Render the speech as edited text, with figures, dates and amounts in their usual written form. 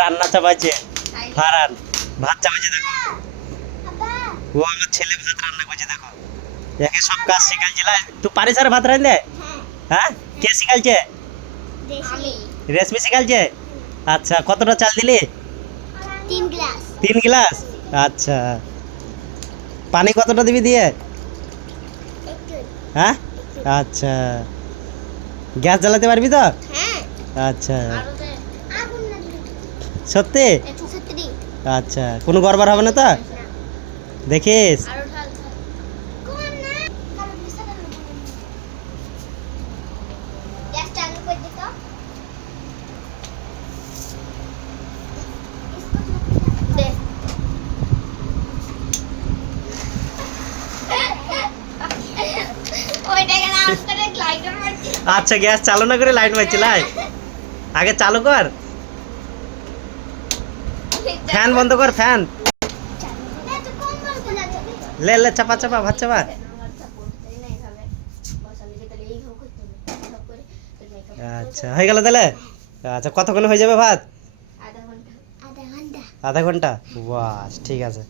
রান্না চাপাইছে ফারান, ভাত চাপাইছে দেখো। ও আমার ছেলে ভাত রান্না করছে দেখো। একে সব কাজ শিখাইছিল। তুই পারিস আর ভাত রাঁধতে? হ্যাঁ, কে শিখাইছে? রেশমি শিখাইছে। আচ্ছা, কতটা চাল দিলি? 3 গ্লাস। 3 গ্লাস। আচ্ছা, পানি কতটা দিবি দিয়ে? হ্যাঁ, আচ্ছা, গ্যাস জ্বালাতে পারবি তো? হ্যাঁ। আচ্ছা, আগুন না দিলে সত্যি? একটু সত্যি। আচ্ছা, কোনো গড়বড় হবে না তো? দেখিস। আরো ঢাল কোন না কারণ বিছানা গ্যাস চালু করে দে তো। দে ওইটাকে না অফ করে লাইটার মারছি। আচ্ছা, গ্যাস চালু না করে লাইট মারছি লাই। আগে চালু কর, ফ্যান বন্ধ কর, ফ্যান। এত কম বল কোলা যাবে। লে লে, চাপা চাপা, ভাত চাপা। আচ্ছা, হয়ে গেল তাহলে। আচ্ছা, কতক্ষণ হয়ে যাবে ভাত? আধা ঘন্টা। আধা ঘন্টা? বাস, ঠিক আছে।